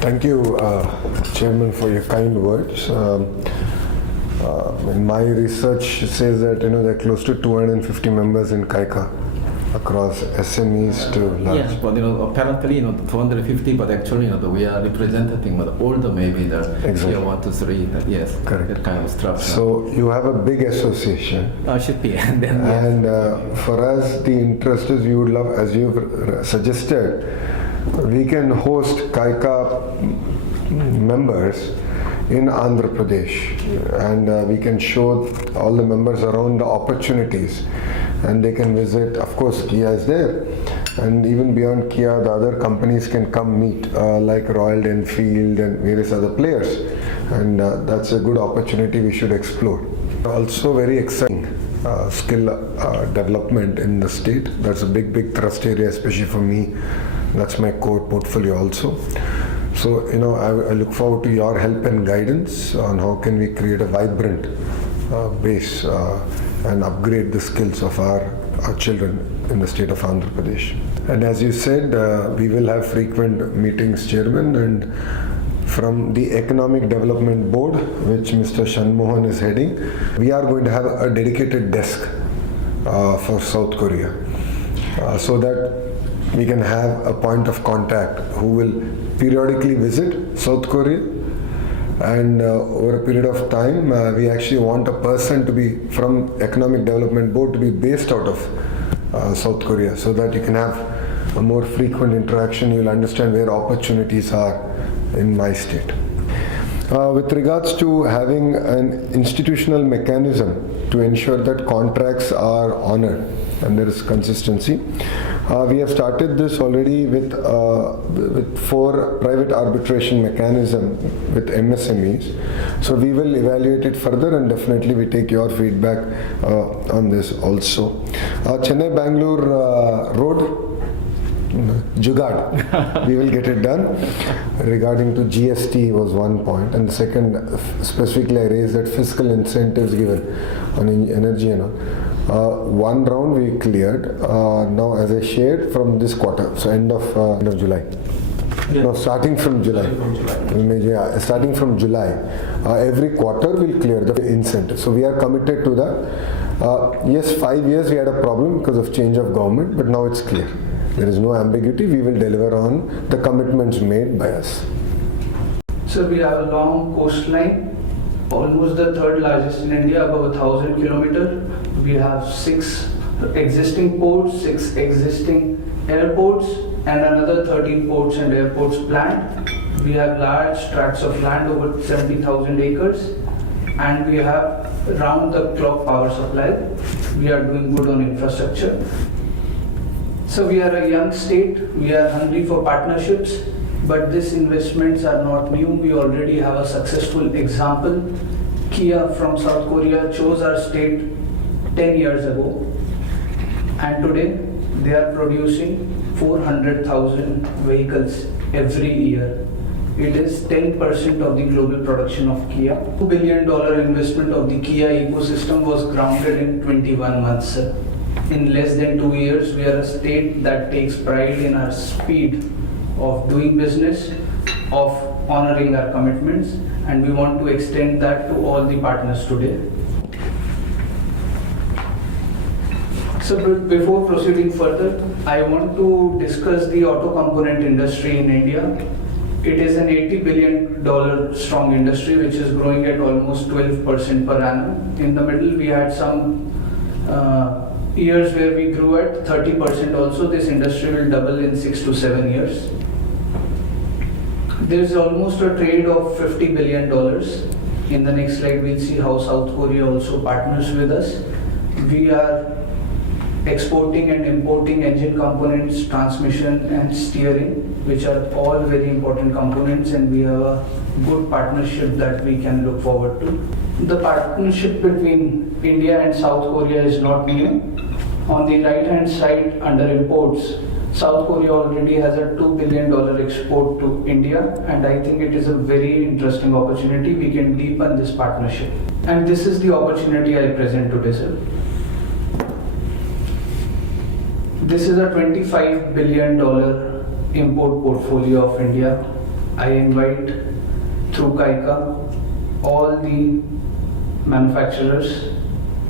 Thank you, Chairman, for your kind words. My research says that there are close to 250 members in KAIKA across SMEs to large. Yes, but apparently 250, but actually we are representing all the maybe the Exactly. tier 1 to 3. Yes, Correct. that kind of structure. So you have a big association. Should be. And then, yes. And for us, the interest is we would love, as you've suggested, we can host KAIKA members in Andhra Pradesh, and we can show all the members around the opportunities, and they can visit. Of course, Kia is there, and even beyond Kia, the other companies can come meet, like Royal Enfield and various other players, and that's a good opportunity we should explore. Also very exciting skill development in the state. That's a big thrust area, especially for me. That's my core portfolio also. So, I look forward to your help and guidance on how can we create a vibrant base and upgrade the skills of our children in the state of Andhra Pradesh. And as you said, we will have frequent meetings, Chairman, and from the Economic Development Board, which Mr. Shanmohan is heading, we are going to have a dedicated desk for South Korea, so that we can have a point of contact who will periodically visit South Korea, and over a period of time we actually want a person to be from Economic Development Board to be based out of South Korea, so that you can have a more frequent interaction. You'll understand where opportunities are in my state. With regards to having an institutional mechanism to ensure that contracts are honored and there is consistency, we have started this already with 4 private arbitration mechanism with MSMEs. So we will evaluate it further, and definitely we take your feedback on this also. Chennai-Bangalore road, Jugaad, we will get it done. Regarding to GST was one point, and the second, specifically I raised that fiscal incentives given on energy and all. One round we cleared. Now, as I shared, from this quarter, so end of July. Yeah. No, starting from July. Starting from July, every quarter we'll clear the incentive. So we are committed to that. Yes, 5 years we had a problem because of change of government, but now it's clear. There is no ambiguity. We will deliver on the commitments made by us. So we have a long coastline, almost the 3rd largest in India, above 1,000 kilometers. We have 6 existing ports, 6 existing airports, and another 13 ports and airports planned. We have large tracts of land, over 70,000 acres, and we have round-the-clock power supply. We are doing good on infrastructure. So we are a young state, we are hungry for partnerships, but these investments are not new. We already have a successful example. Kia from South Korea chose our state 10 years ago, and today they are producing 400,000 vehicles every year. It is 10% of the global production of Kia. $2 billion investment of the Kia ecosystem was grounded in 21 months. In less than 2 years, we are a state that takes pride in our speed of doing business, of honoring our commitments, and we want to extend that to all the partners today. So before proceeding further, I want to discuss the auto component industry in India. It is an $80 billion strong industry which is growing at almost 12% per annum. In the middle, we had some years where we grew at 30% also. This industry will double in 6 to 7 years. There is almost a trade of $50 billion. In the next slide, we'll see how South Korea also partners with us. We are exporting and importing engine components, transmission and steering, which are all very important components, and we have a good partnership that we can look forward to. The partnership between India and South Korea is not new. On the right hand side, under imports, South Korea already has a $2 billion export to India, and I think it is a very interesting opportunity. We can deepen this partnership. And this is the opportunity I present today, sir. This is a $25 billion import portfolio of India. I invite through KAIKA all the manufacturers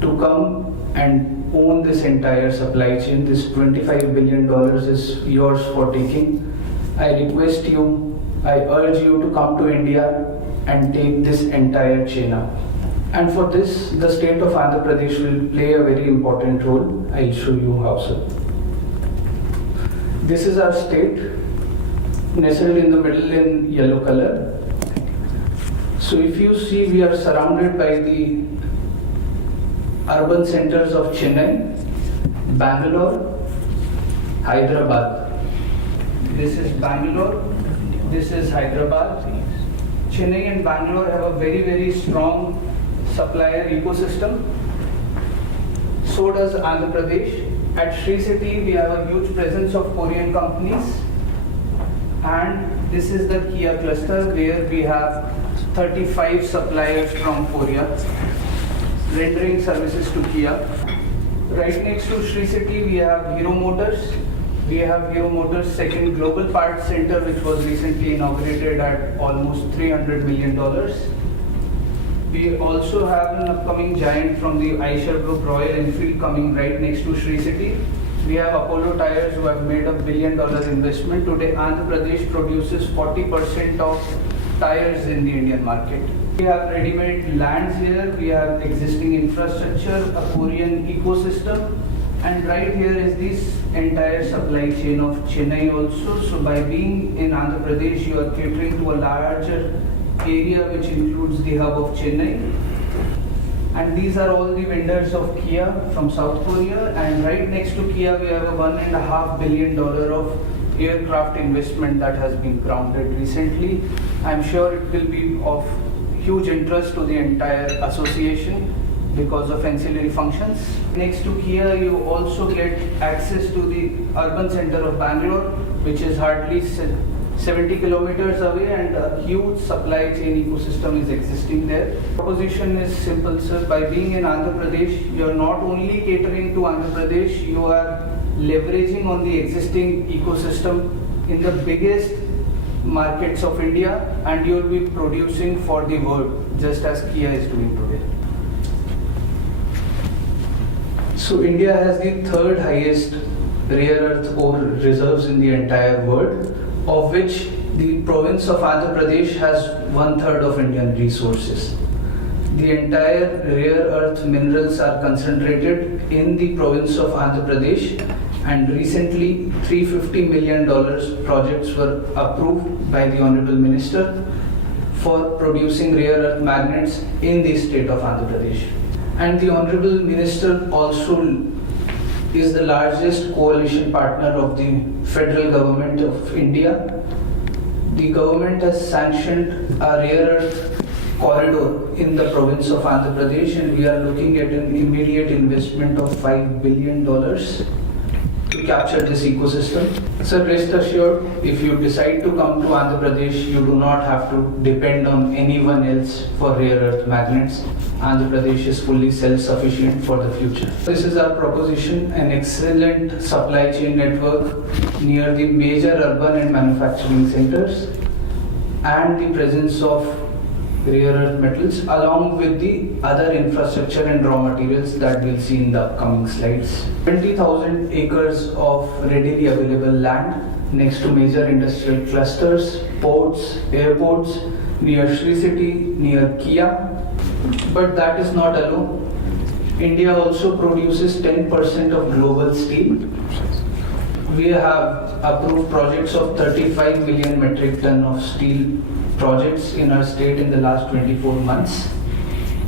to come and own this entire supply chain. This $25 billion is yours for taking. I request you, I urge you to come to India and take this entire chain up. And for this, the state of Andhra Pradesh will play a very important role. I'll show you how, sir. This is our state, nestled in the middle in yellow color. So if you see, we are surrounded by the urban centers of Chennai, Bangalore, Hyderabad. This is Bangalore, this is Hyderabad. Chennai and Bangalore have a very, very strong supplier ecosystem. So does Andhra Pradesh. At Sri City, we have a huge presence of Korean companies. And this is the Kia cluster where we have 35 suppliers from Korea rendering services to Kia. Right next to Sri City, we have Hero Motors. We have Hero Motors' second global parts center, which was recently inaugurated at almost $300 million. We also have an upcoming giant from the Eicher Group, Royal Enfield, coming right next to Sri City. We have Apollo Tyres, who have made a $1 billion investment. Today, Andhra Pradesh produces 40% of tires in the Indian market. We have ready-made lands here, we have existing infrastructure, a Korean ecosystem, and right here is this entire supply chain of Chennai also. So by being in Andhra Pradesh, you are catering to a larger area which includes the hub of Chennai. And these are all the vendors of Kia from South Korea, and right next to Kia we have a $1.5 billion of aircraft investment that has been grounded recently. I'm sure it will be of huge interest to the entire association because of ancillary functions. Next to Kia, you also get access to the urban center of Bangalore, which is hardly 70 kilometers away, and a huge supply chain ecosystem is existing there. Proposition is simple, sir. By being in Andhra Pradesh, you are not only catering to Andhra Pradesh, you are leveraging on the existing ecosystem in the biggest markets of India, and you will be producing for the world, just as Kia is doing today. So India has the third highest rare earth ore reserves in the entire world, of which the province of Andhra Pradesh has 1/3 of Indian resources. The entire rare earth minerals are concentrated in the province of Andhra Pradesh, and recently $350 million projects were approved by the Honorable Minister for producing rare earth magnets in the state of Andhra Pradesh. And the Honorable Minister also is the largest coalition partner of the federal government of India. The government has sanctioned a rare earth corridor in the province of Andhra Pradesh, and we are looking at an immediate investment of $5 billion to capture this ecosystem. So rest assured, if you decide to come to Andhra Pradesh, you do not have to depend on anyone else for rare earth magnets. Andhra Pradesh is fully self-sufficient for the future. This is our proposition: an excellent supply chain network near the major urban and manufacturing centers, and the presence of rare earth metals along with the other infrastructure and raw materials that we'll see in the upcoming slides. 20,000 acres of readily available land next to major industrial clusters, ports, airports, near Sri City, near Kia. But that is not alone. India also produces 10% of global steel. We have approved projects of 35 million metric ton of steel projects in our state in the last 24 months.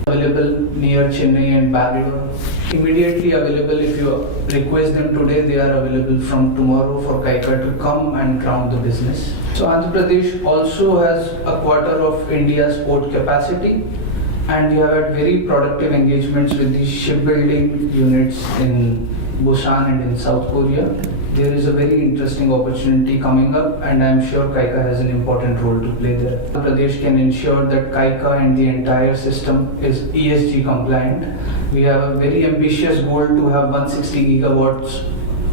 Available near Chennai and Bangalore. Immediately available. If you request them today, they are available from tomorrow for KAIKA to come and ground the business. So Andhra Pradesh also has a quarter of India's port capacity, and we have had very productive engagements with the shipbuilding units in Busan and in South Korea. There is a very interesting opportunity coming up, and I am sure KAIKA has an important role to play there. Andhra Pradesh can ensure that KAIKA and the entire system is ESG compliant. We have a very ambitious goal to have 160 gigawatts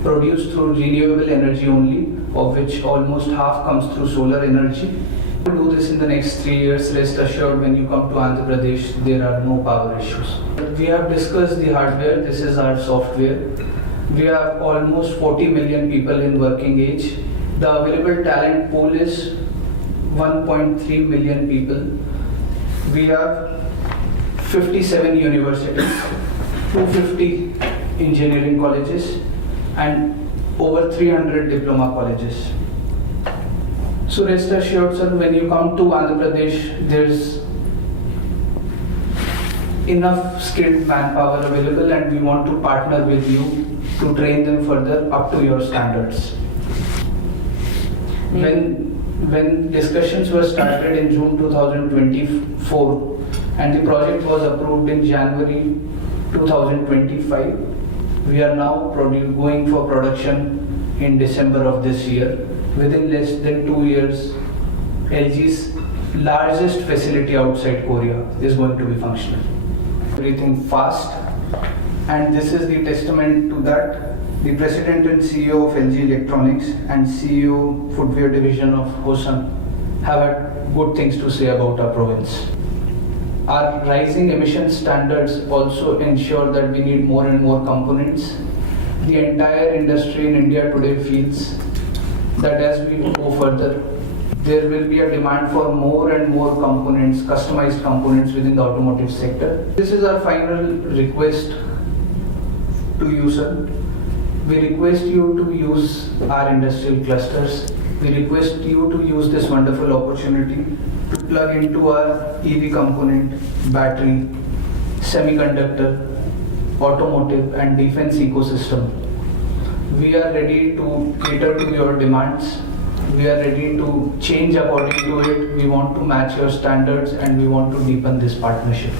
produced through renewable energy only, of which almost half comes through solar energy. To do this in the next 3 years, rest assured when you come to Andhra Pradesh, there are no power issues. We have discussed the hardware, this is our software. We have almost 40 million people in working age. The available talent pool is 1.3 million people. We have 57 universities, 250 engineering colleges, and over 300 diploma colleges. So rest assured, sir, when you come to Andhra Pradesh, there's enough skilled manpower available, and we want to partner with you to train them further up to your standards. When discussions were started in June 2024 and the project was approved in January 2025, we are now going for production in December of this year. Within less than 2 years, LG's largest facility outside Korea is going to be functional. Everything fast, and this is the testament to that. The President and CEO of LG Electronics and CEO Footwear Division of Hosan have had good things to say about our province. Our rising emission standards also ensure that we need more and more components. The entire industry in India today feels that as we go further, there will be a demand for more and more components, customized components within the automotive sector. This is our final request to you, sir. We request you to use our industrial clusters. We request you to use this wonderful opportunity to plug into our EV component, battery, semiconductor, automotive and defense ecosystem. We are ready to cater to your demands. We are ready to change according to it. We want to match your standards and we want to deepen this partnership.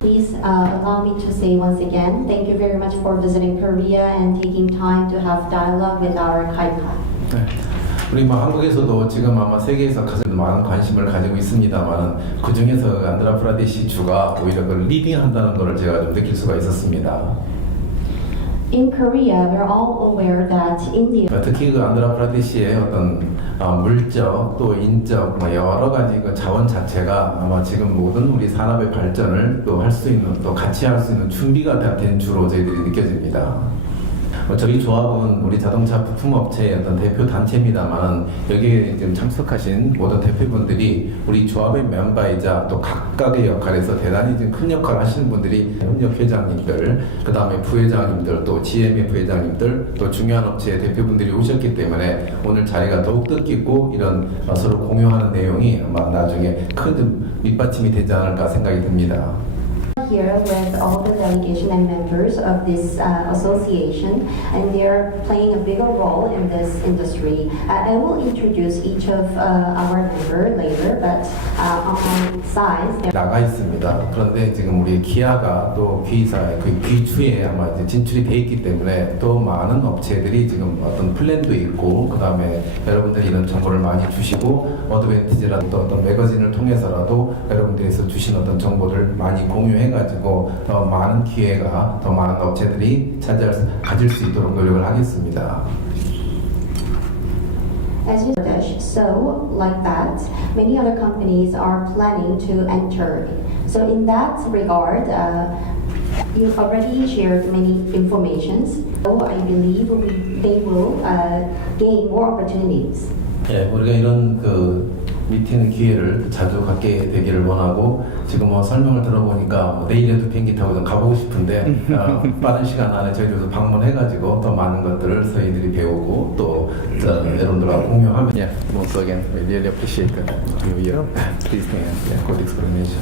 Please allow me to say once again, thank you very much for visiting Korea and taking time to have dialogue with our KAIPA. 네. 우리 한국에서도 지금 아마 세계에서 가장 많은 관심을 가지고 있습니다만 그 중에서 안드라프라데시 주가 오히려 그걸 리딩한다는 것을 제가 좀 느낄 수가 있었습니다. In Korea, we're all aware that India 특히 그 안드라프라데시의 어떤 물적 또 인적 여러 가지 그 자원 자체가 아마 지금 모든 우리 산업의 발전을 또 할 수 있는 또 같이 할 수 있는 준비가 된 주로 저희들이 느껴집니다. 저희 조합은 우리 자동차 부품업체의 어떤 대표 단체입니다만 여기에 지금 참석하신 모든 대표분들이 우리 조합의 멤버이자 또 각각의 역할에서 대단히 지금 큰 역할을 하시는 분들이 협력 회장님들, 그 다음에 부회장님들, 또 GM의 부회장님들, 또 중요한 업체의 대표분들이 오셨기 때문에 오늘 자리가 더욱 뜻깊고 이런 서로 공유하는 내용이 아마 나중에 큰 밑받침이 되지 않을까 생각이 듭니다. here with all the delegation and members of this association, and they're playing a bigger role in this industry. I will introduce each of our members later, but on my side, 나가 있습니다. 그런데 지금 우리 기아가 또 B사의 그 B추에 아마 이제 진출이 돼 있기 때문에 또 많은 업체들이 지금 어떤 플랜도 있고 그 다음에 여러분들이 이런 정보를 많이 주시고 어드밴티지라도 어떤 매거진을 통해서라도 여러분들에서 주신 어떤 정보를 많이 공유해가지고 더 많은 기회가 더 많은 업체들이 가질 수 있도록 노력을 하겠습니다. As you said, so like that, many other companies are planning to enter. So in that regard, you've already shared many informations. So I believe they will gain more opportunities. 예, 우리가 이런 그 미팅 기회를 자주 갖게 되기를 원하고 지금 뭐 설명을 들어보니까 내일에도 비행기 타고 좀 가보고 싶은데 빠른 시간 안에 저희들도 방문해가지고 더 많은 것들을 저희들이 배우고 또 여러분들과 공유하면 Yeah, once again, we really appreciate your good explanation.